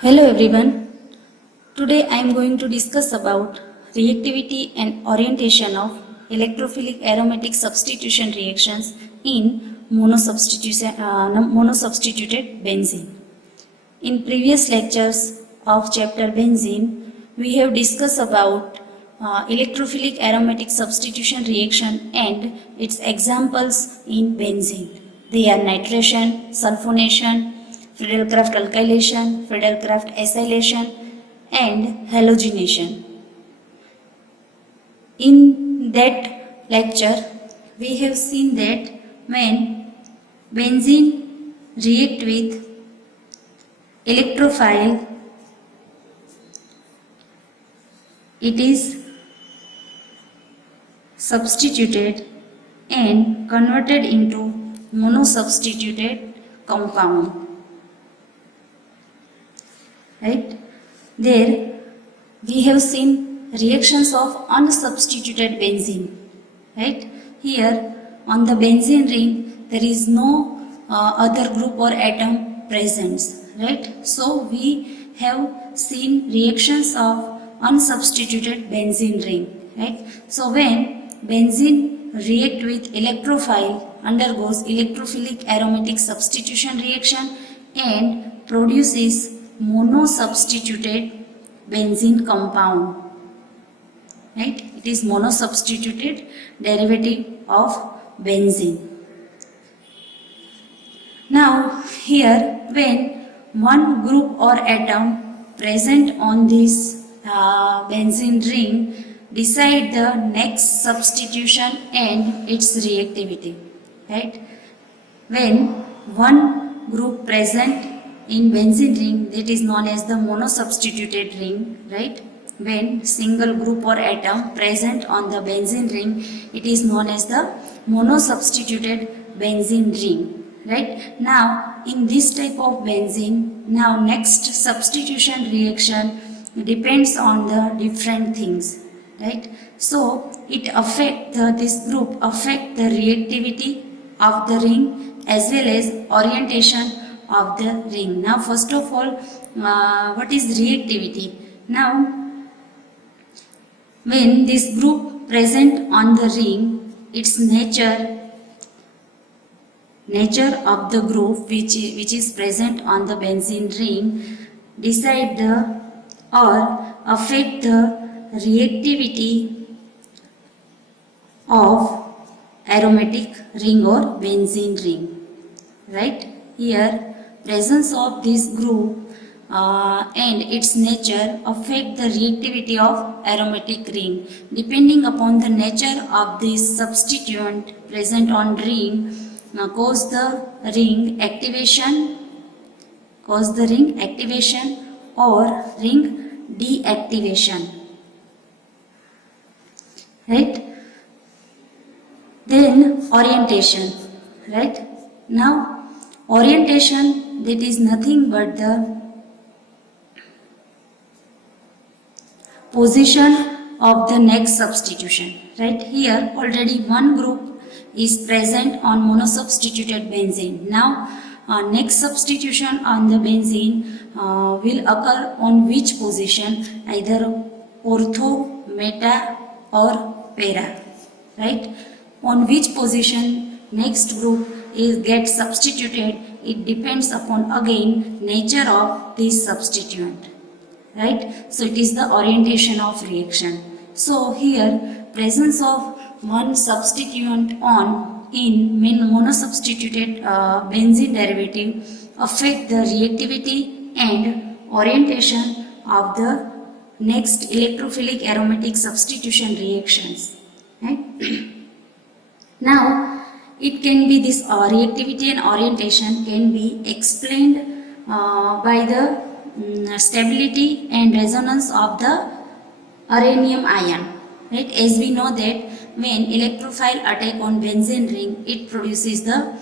Hello everyone. Today I am going to discuss about reactivity and orientation of electrophilic aromatic substitution reactions in monosubstituted benzene. In previous lectures of chapter benzene, we have discussed about electrophilic aromatic substitution reaction and its examples in benzene. They are nitration, sulfonation, Friedel-Crafts alkylation, Friedel-Crafts acylation and halogenation. In that lecture, we have seen that when benzene react with electrophile, it is substituted and converted into monosubstituted compound. Right? There we have seen reactions of unsubstituted benzene. Right? Here on the benzene ring there is no other group or atom present. Right? So we have seen reactions of unsubstituted benzene ring. Right? So when benzene react with electrophile, undergoes electrophilic aromatic substitution reaction and produces monosubstituted benzene compound. Right? It is monosubstituted derivative of benzene. Now here when one group or atom present on this benzene ring decide the next substitution and its reactivity. Right? When one group present in benzene ring, that is known as the monosubstituted ring, right? When single group or atom present on the benzene ring, it is known as the monosubstituted benzene ring, right? Now in this type of benzene, now next substitution reaction depends on the different things, right? So it affect this group affect the reactivity of the ring as well as orientation of the ring. Now first of all, what is reactivity? Now when this group present on the ring, its nature of the group which is present on the benzene ring decide the or affect the reactivity of aromatic ring or benzene ring, right? Here presence of this group and its nature affect the reactivity of aromatic ring. Depending upon the nature of this substituent present on ring, cause the ring activation or ring deactivation. Right? Then orientation. Right? Now orientation, that is nothing but the position of the next substitution. Right? Here already one group is present on monosubstituted benzene. Now next substitution on the benzene will occur on which position? Either ortho, meta or para. Right? On which position next group gets substituted, it depends upon again nature of this substituent, right? So it is the orientation of reaction. So here presence of one substituent on in monosubstituted benzene derivative affect the reactivity and orientation of the next electrophilic aromatic substitution reactions, right? Now it can be this reactivity and orientation can be explained by the stability and resonance of the uranium ion. Right? As we know that when electrophile attack on benzene ring, it produces the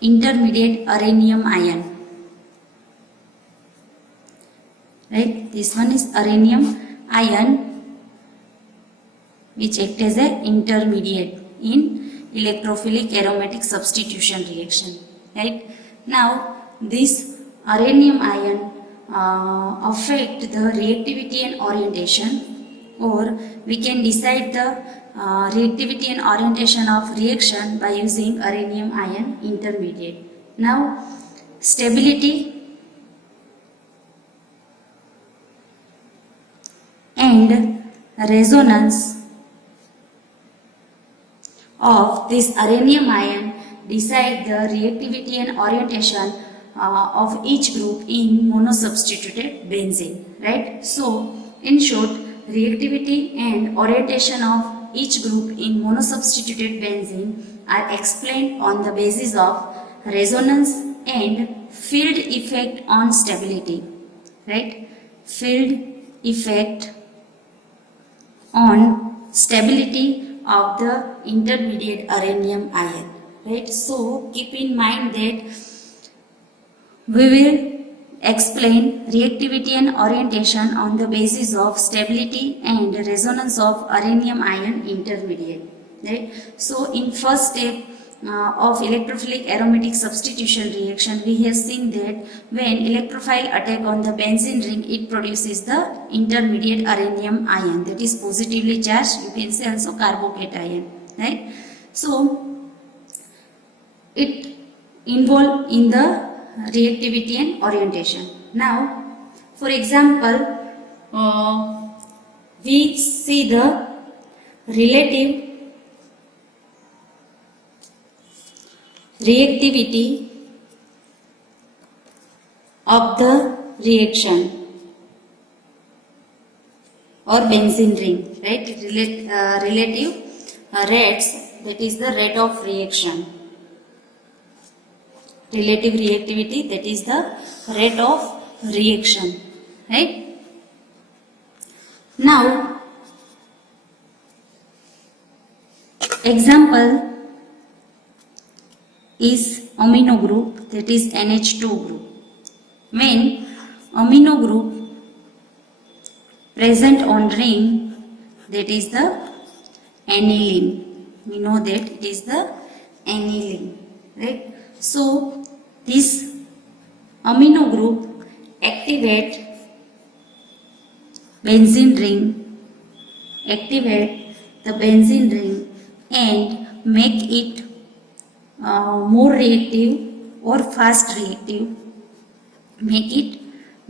intermediate uranium ion. Right? This one is uranium ion which acts as an intermediate in electrophilic aromatic substitution reaction. Right? Now this uranium ion affect the reactivity and orientation, or we can decide the reactivity and orientation of reaction by using uranium ion intermediate. Now, stability and resonance of this uranium ion decide the reactivity and orientation of each group in monosubstituted benzene, right? So, in short, reactivity and orientation of each group in monosubstituted benzene are explained on the basis of resonance and field effect on stability, right? Field effect on stability of the intermediate uranium ion, right? So keep in mind that we will explain reactivity and orientation on the basis of stability and resonance of uranium ion intermediate, right? So in first step of electrophilic aromatic substitution reaction, we have seen that when electrophile attack on the benzene ring, it produces the intermediate uranium ion, that is positively charged, you can say also carbocation, right? So it involved in the reactivity and orientation. Now, for example, we see the relative reactivity of the reaction or benzene ring, right? Relative rates, that is the rate of reaction. Relative reactivity, that is the rate of reaction, right? Now, example is amino group, that is NH2 group. When amino group present on ring, that is the aniline. We know that it is the aniline, right? So this amino group activate benzene ring, activate the benzene ring and make it more reactive or fast reactive, make it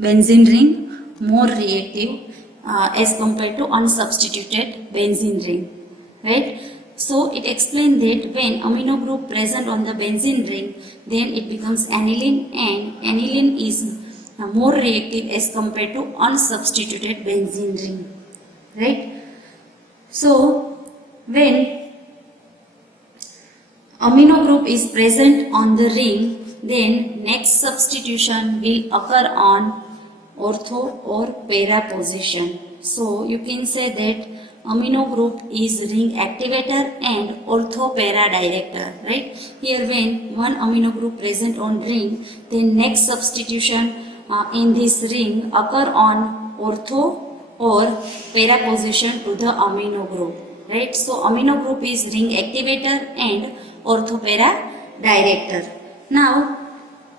benzene ring more reactive as compared to unsubstituted benzene ring, right? So it explains that when amino group present on the benzene ring, then it becomes aniline, and aniline is more reactive as compared to unsubstituted benzene ring, right? So when amino group is present on the ring, then next substitution will occur on ortho or para position. So you can say that amino group is ring activator and ortho para director, right? Here when one amino group present on ring, then next substitution in this ring occur on ortho or para position to the amino group, right? So amino group is ring activator and ortho para director. Now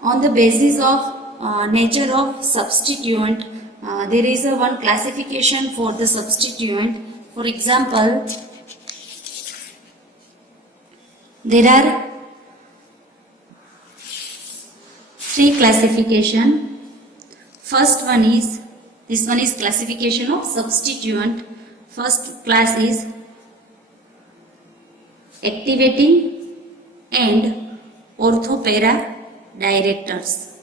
on the basis of nature of substituent, there is a one classification for the substituent. For example, there are three classification. First one is, this one is classification of substituent. First class is activating and ortho-para directors,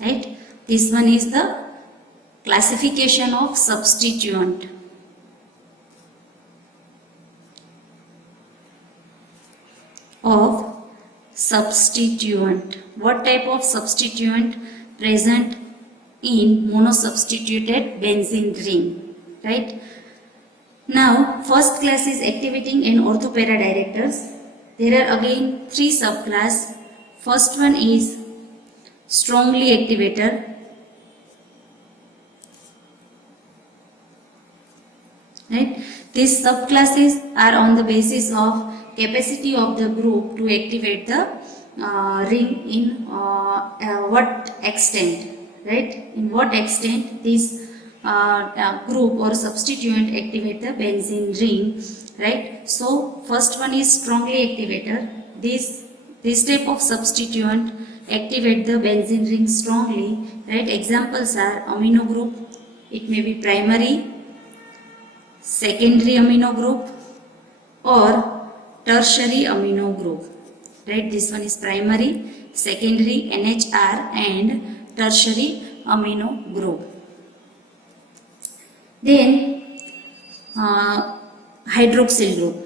right? This one is the classification of substituent. What type of substituent present in monosubstituted benzene ring, right? Now first class is activating and ortho-para directors. There are again three subclass. First one is strongly activator, right? These subclasses are on the basis of capacity of the group to activate the ring in what extent, right? In what extent this group or substituent activate the benzene ring, right? So first one is strongly activator. This type of substituent activate the benzene ring strongly, right? Examples are amino group. It may be primary, secondary amino group, or tertiary amino group, right? This one is primary, secondary, NHR, and tertiary amino group. Then hydroxyl group,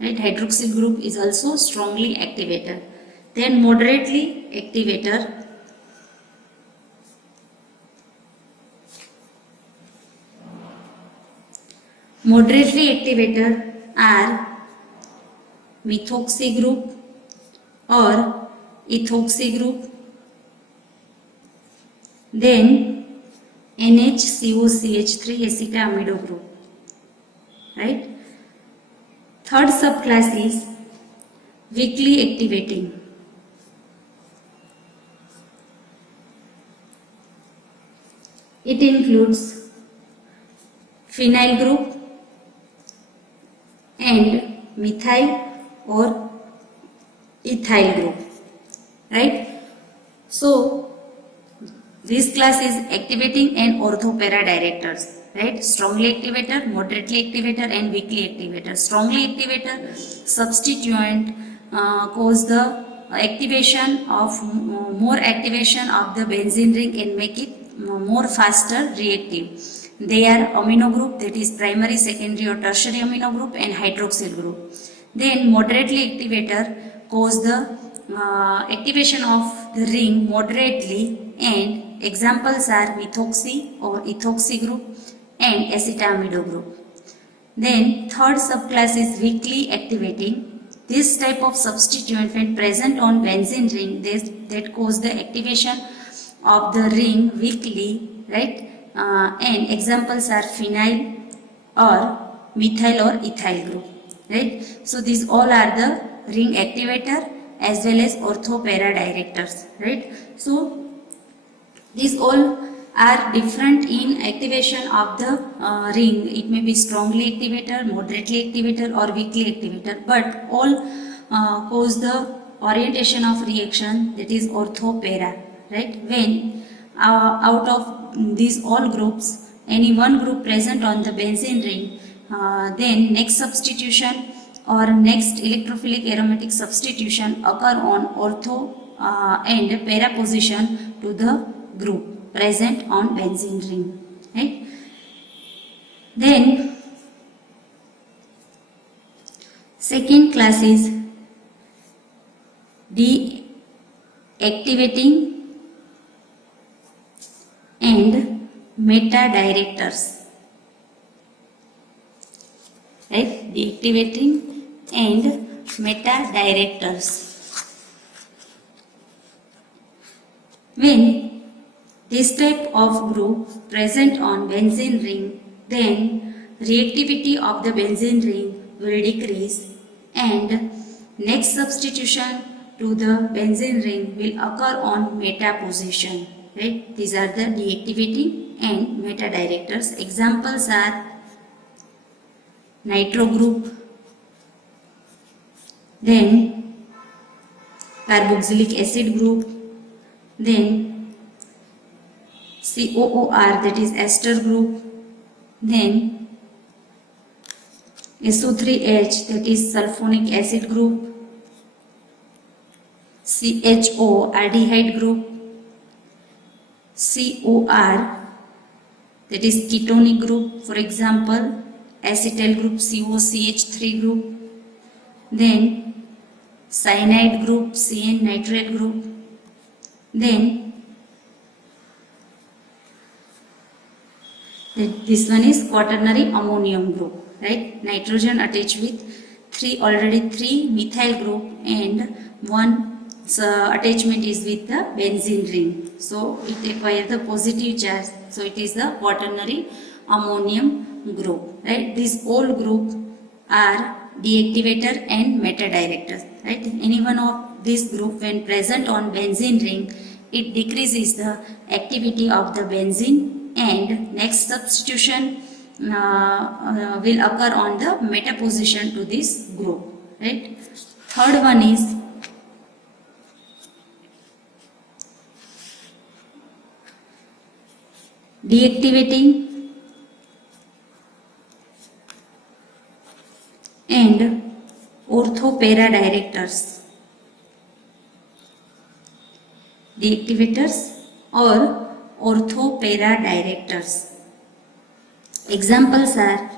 right? Hydroxyl group is also strongly activator. Then moderately activator. Moderately activator are methoxy group or ethoxy group. Then NHCOCH3 acetamido group, right? Third subclass is weakly activating. It includes phenyl group and methyl or ethyl group, right? So this class is activating and orthopara directors, right? Strongly activator, moderately activator, and weakly activator. Strongly activator substituent cause the activation of more activation of the benzene ring and make it more faster reactive. They are amino group, that is primary, secondary, or tertiary amino group, and hydroxyl group. Then moderately activator cause the activation of the ring moderately, and examples are methoxy or ethoxy group and acetamido group. Then third subclass is weakly activating. This type of substituent when present on benzene ring that cause the activation of the ring weakly, right? And examples are phenyl or methyl or ethyl group, right? So these all are the ring activator as well as orthopara directors, right? So these all are different in activation of the ring. It may be strongly activator, moderately activator, or weakly activator, but all cause the orientation of reaction, that is orthopara, right? When out of these all groups, any one group present on the benzene ring, then next substitution or next electrophilic aromatic substitution occur on ortho and para position to the group present on benzene ring, right? Then second class is deactivating and meta directors, right? Deactivating and meta directors. When this type of group present on benzene ring, then reactivity of the benzene ring will decrease and next substitution to the benzene ring will occur on meta position, right? These are the deactivating and meta directors. Examples are nitro group, then carboxylic acid group, then COOR, that is ester group, then SO3H, that is sulfonic acid group, CHO, aldehyde group, COR, that is ketonic group, for example acetyl group, COCH3 group, then cyanide group, CN nitrate group, then this one is quaternary ammonium group, right? Nitrogen attached with three methyl group and one attachment is with the benzene ring. So it acquires the positive charge. So it is the quaternary ammonium group, right? These all group are deactivator and meta directors, right? Any one of this group when present on benzene ring it decreases the activity of the benzene, and next substitution will occur on the meta position to this group, right? Third one is deactivating and ortho-para directors. Deactivators or ortho-para directors. Examples are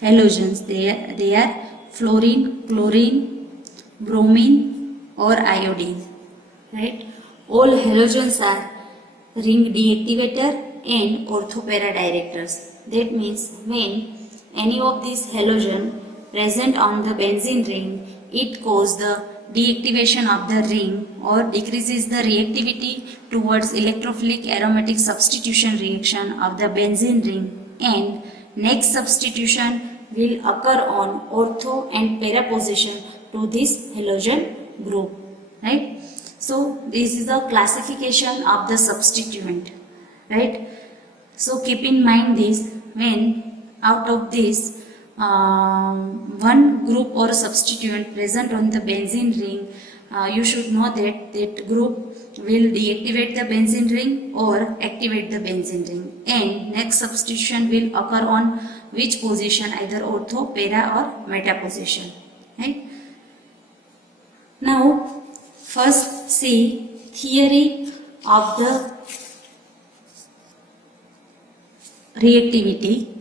halogens. They are fluorine, chlorine, bromine or iodine. Right? All halogens are ring deactivator and ortho-para directors. That means when any of these halogen present on the benzene ring, it causes the deactivation of the ring or decreases the reactivity towards electrophilic aromatic substitution reaction of the benzene ring, and next substitution will occur on ortho and para position to this halogen group, right? So this is the classification of the substituent, right? So keep in mind this, when out of this one group or substituent present on the benzene ring, you should know that that group will deactivate the benzene ring or activate the benzene ring, and next substitution will occur on which position, either ortho, para or meta position, right? Now first see theory of the reactivity,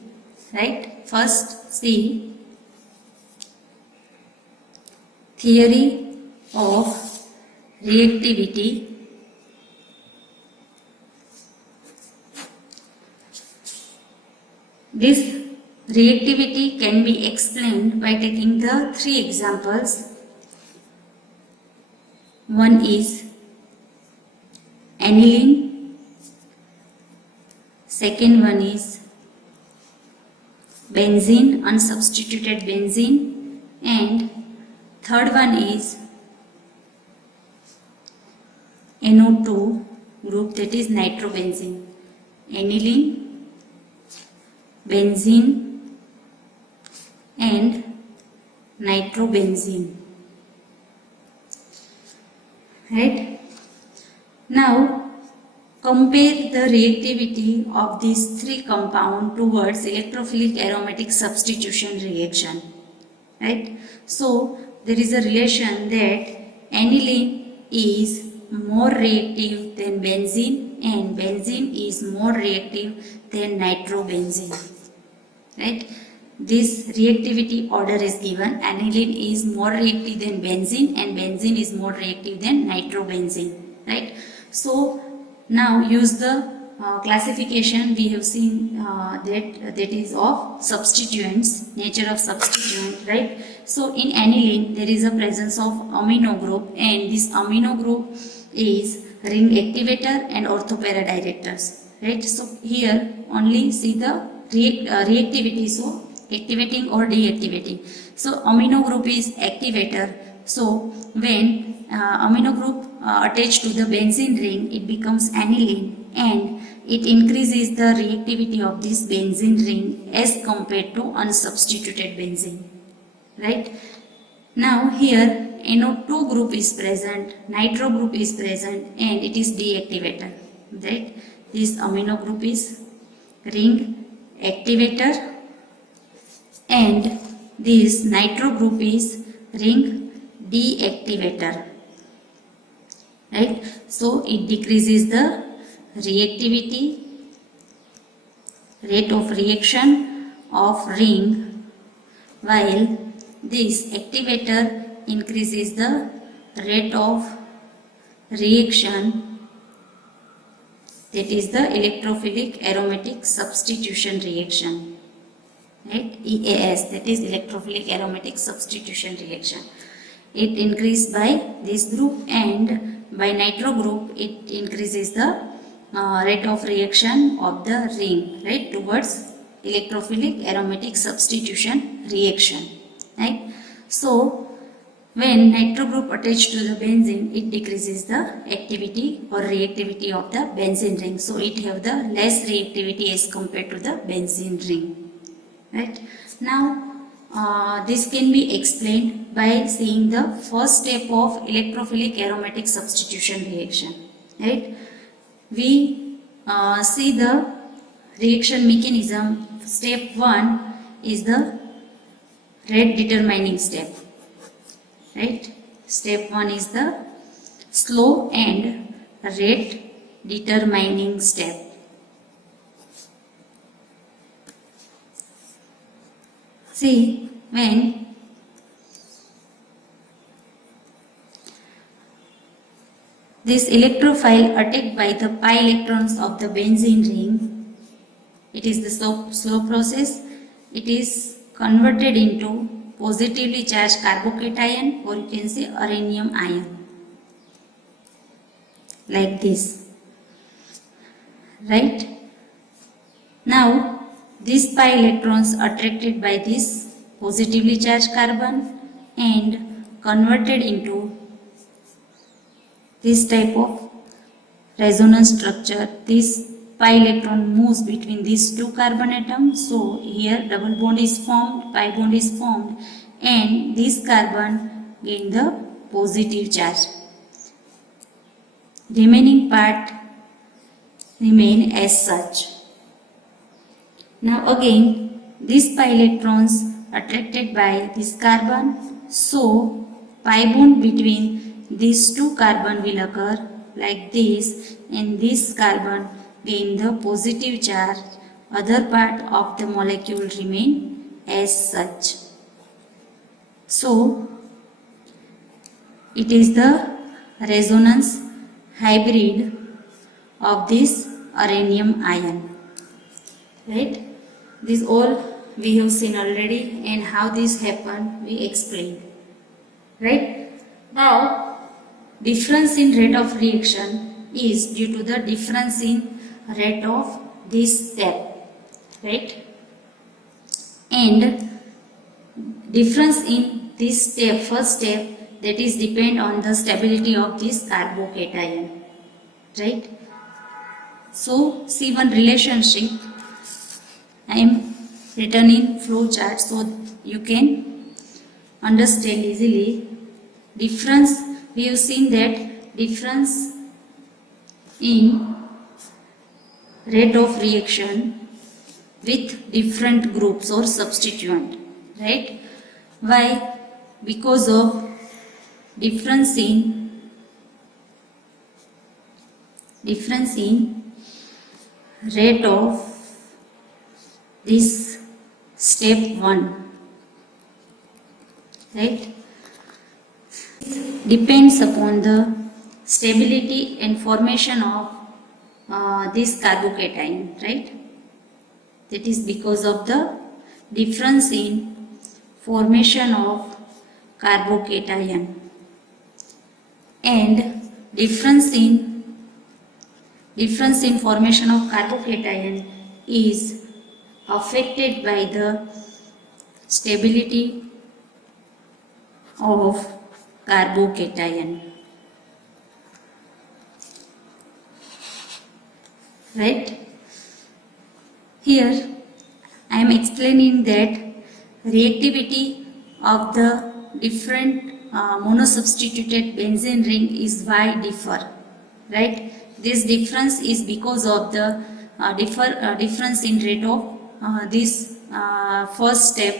right? First see theory of reactivity. This reactivity can be explained by taking the three examples. One is aniline, second one is benzene, unsubstituted benzene, and third one is NO2 group, that is nitrobenzene. Aniline, benzene and nitrobenzene, right? Now compare the reactivity of these three compounds towards electrophilic aromatic substitution reaction, right? So there is a relation that aniline is more reactive than benzene and benzene is more reactive than nitrobenzene, right? This reactivity order is given. Aniline is more reactive than benzene and benzene is more reactive than nitrobenzene, right? So now use the classification we have seen that is of substituents, nature of substituent, right? So in aniline there is a presence of amino group, and this amino group is ring activator and ortho-para directors, right? So here only see the reactivity, so activating or deactivating. So amino group is activator. So when amino group attached to the benzene ring, it becomes aniline and it increases the reactivity of this benzene ring as compared to unsubstituted benzene, right? Now here NO2 group is present, nitro group is present, and it is deactivator, right? This amino group is ring activator and this nitro group is ring deactivator, right? So it decreases the reactivity, rate of reaction of ring, while this activator increases the rate of reaction, that is the electrophilic aromatic substitution reaction, right? EAS, that is electrophilic aromatic substitution reaction. It increases by this group, and by nitro group it increases the rate of reaction of the ring, right, towards electrophilic aromatic substitution reaction, right? So when nitro group attached to the benzene, it decreases the activity or reactivity of the benzene ring. So it have the less reactivity as compared to the benzene ring. Right? Now this can be explained by seeing the first step of electrophilic aromatic substitution reaction. Right? We see the reaction mechanism. Step 1 is the rate determining step. Right? Step 1 is the slow and rate determining step. See, when this electrophile attacked by the pi electrons of the benzene ring, it is the slow process. It is converted into positively charged carbocation, or you can say uranium ion, like this. Right? Now these pi electrons attracted by this positively charged carbon and converted into this type of resonance structure. This pi electron moves between these two carbon atoms. So here double bond is formed, pi bond is formed, and this carbon gain the positive charge. Remaining part remain as such. Now again, these pi electrons attracted by this carbon, so pi bond between these two carbon will occur like this, and this carbon gain the positive charge. Other part of the molecule remain as such. So it is the resonance hybrid of this uranium ion. Right? This all we have seen already, and how this happened we explained. Right? Now difference in rate of reaction is due to the difference in rate of this step. Right? And difference in this step, first step, that is depend on the stability of this carbocation. Right? So see one relationship I am written in flow chart so you can understand easily. Difference, we have seen that difference in rate of reaction with different groups or substituent. Right? Why? Because of difference in rate of this step 1. Right? Depends upon the stability and formation of this carbocation. Right? That is because of the difference in formation of carbocation, and difference in formation of carbocation is affected by the stability of carbocation. Right? Here I am explaining that reactivity of the different monosubstituted benzene ring is why differ. Right? This difference is because of the difference in rate of this first step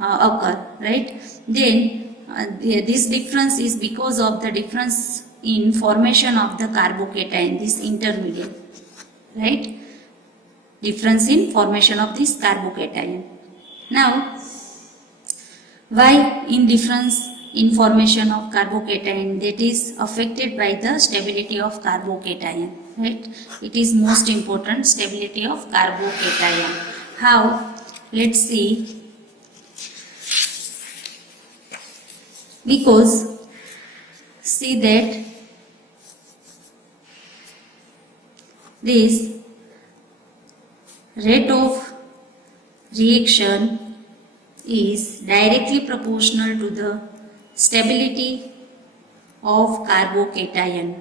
occur. Right? Then this difference is because of the difference in formation of the carbocation, this intermediate. Right? Difference in formation of this carbocation. Now, why in difference in formation of carbocation? That is affected by the stability of carbocation. Right? It is most important, stability of carbocation. How? Let's see. Because see that this rate of reaction is directly proportional to the stability of carbocation,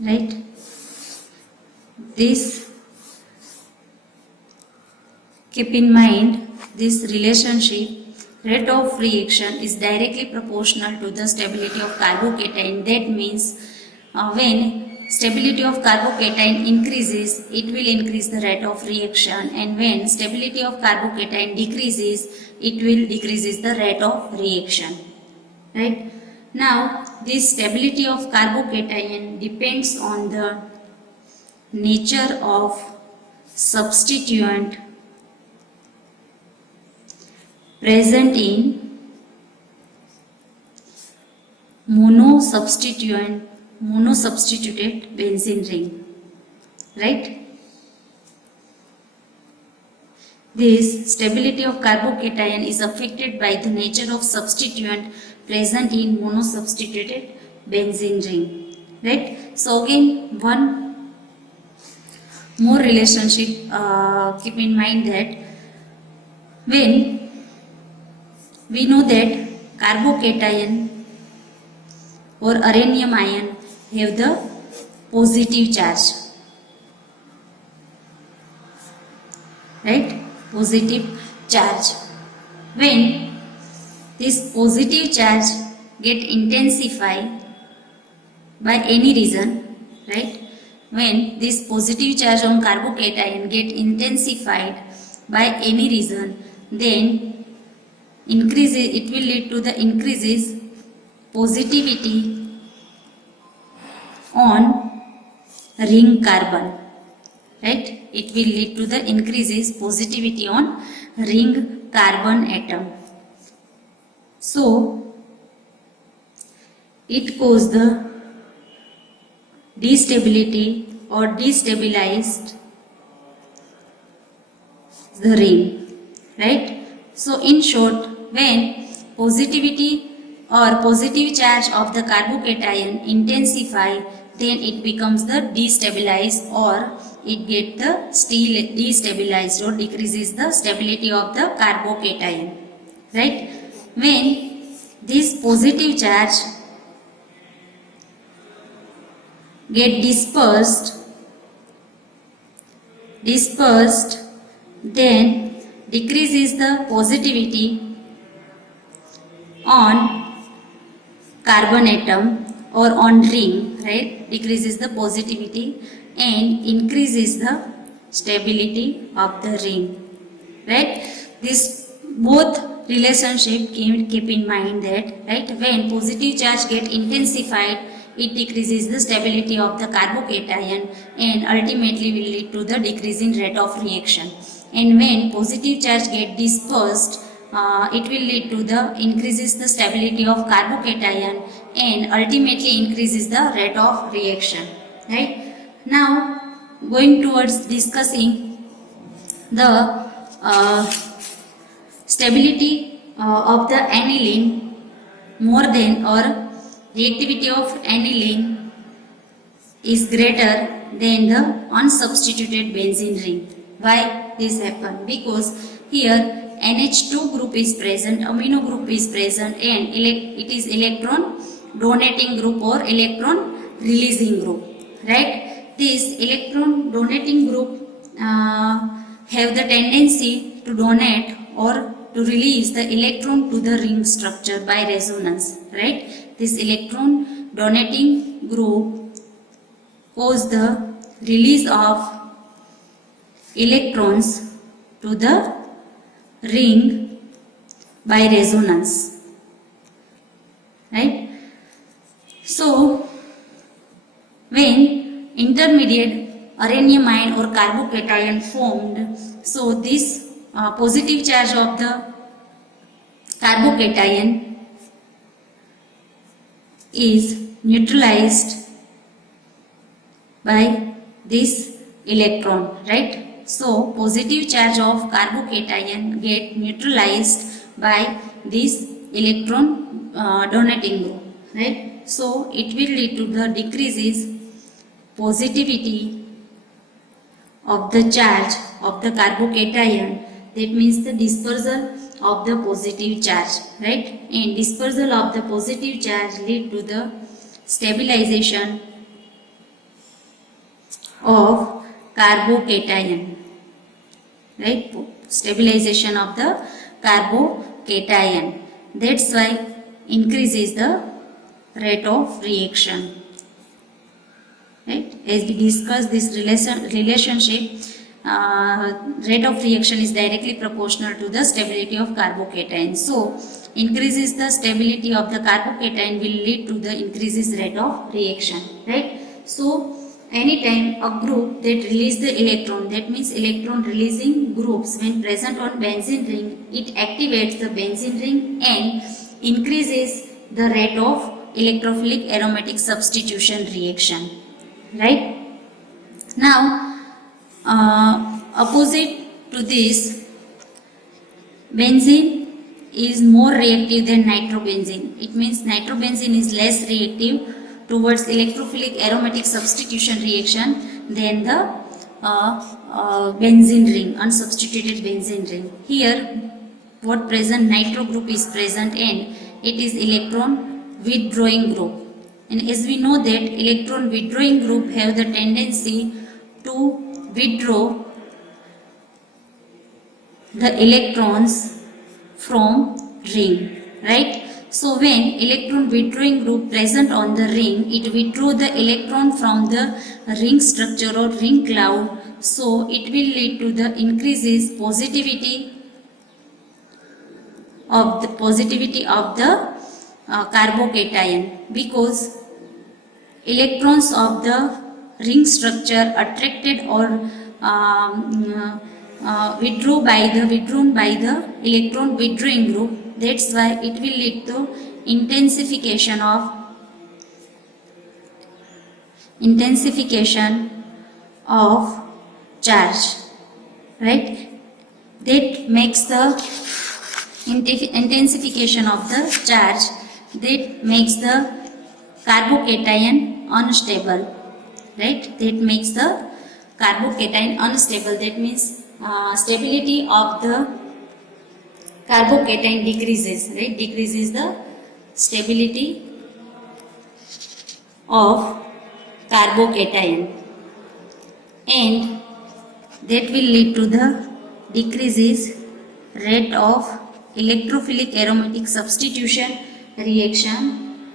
right? This, keep in mind, this relationship rate of reaction is directly proportional to the stability of carbocation. That means when stability of carbocation increases, it will increase the rate of reaction, and when stability of carbocation decreases, it will decreases the rate of reaction, right? Now this stability of carbocation depends on the nature of substituent present in monosubstituted benzene ring, right? This stability of carbocation is affected by the nature of substituent present in monosubstituted benzene ring, right? So again, one more relationship, keep in mind that when we know that carbocation or uranium ion have the positive charge, right? Positive charge. When this positive charge get intensified by any reason, right? When this positive charge on carbocation get intensified by any reason, then increases, it will lead to the increases positivity on ring carbon, right? It will lead to the increases positivity on ring carbon atom. So it causes the destability or destabilized the ring, right? So in short, when positivity or positive charge of the carbocation intensify, then it becomes the destabilized, or it get the still destabilized or decreases the stability of the carbocation, right? When this positive charge get dispersed, then decreases the positivity on carbon atom or on ring, right? Decreases the positivity and increases the stability of the ring, right? This both relationship keep in mind that, right, when positive charge get intensified, it decreases the stability of the carbocation and ultimately will lead to the decreasing rate of reaction. And when positive charge get dispersed, it will lead to the increases the stability of carbocation and ultimately increases the rate of reaction, right? Now going towards discussing the stability of the aniline more than, or reactivity of aniline is greater than the unsubstituted benzene ring. Why this happen? Because here NH2 group is present, amino group is present, and it is electron donating group or electron releasing group, right? This electron donating group have the tendency to donate or to release the electron to the ring structure by resonance, right? This electron donating group cause the release of electrons to the ring by resonance, right? So when intermediate uranium ion or carbocation formed, so this positive charge of the carbocation is neutralized by this electron, right? So positive charge of carbocation get neutralized by this electron donating group, right? So it will lead to the decreases positivity of the charge of the carbocation. That means the dispersal of the positive charge, right? And dispersal of the positive charge lead to the stabilization of carbocation, right? Stabilization of the carbocation. That's why increases the rate of reaction, right? As we discussed this relationship, rate of reaction is directly proportional to the stability of carbocation. So increases the stability of the carbocation will lead to the increases rate of reaction, right? So anytime a group that release the electron, that means electron releasing groups, when present on benzene ring, it activates the benzene ring and increases the rate of electrophilic aromatic substitution reaction, right? Now opposite to this, benzene is more reactive than nitrobenzene. It means nitrobenzene is less reactive towards electrophilic aromatic substitution reaction than the benzene ring, unsubstituted benzene ring. Here what present nitro group is present and it is electron withdrawing group. And as we know that electron withdrawing group have the tendency to withdraw the electrons from ring, right? So when electron withdrawing group present on the ring, it withdraw the electron from the ring structure or ring cloud, so it will lead to the increases positivity of the carbocation, because electrons of the ring structure attracted or withdrawn by the electron withdrawing group. That's why it will lead to intensification of charge, right? That makes the intensification of the charge, that makes the carbocation unstable, right? That makes the carbocation unstable. That means stability of the carbocation decreases, right? Decreases the stability of carbocation, and that will lead to the decreases rate of electrophilic aromatic substitution reaction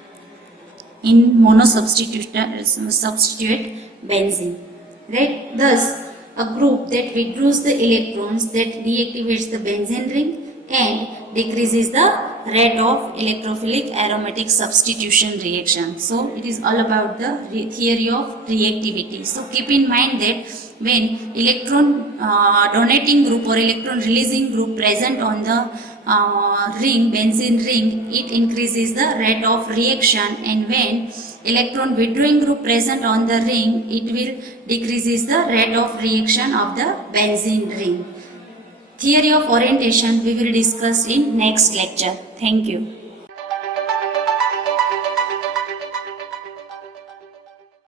in monosubstitute benzene, right? Thus a group that withdraws the electrons, that deactivates the benzene ring and decreases the rate of electrophilic aromatic substitution reaction. So it is all about the theory of reactivity. So keep in mind that when electron donating group or electron releasing group present on the ring, benzene ring, it increases the rate of reaction, and when electron withdrawing group present on the ring, it will decreases the rate of reaction of the benzene ring. Theory of orientation we will discuss in next lecture. Thank you.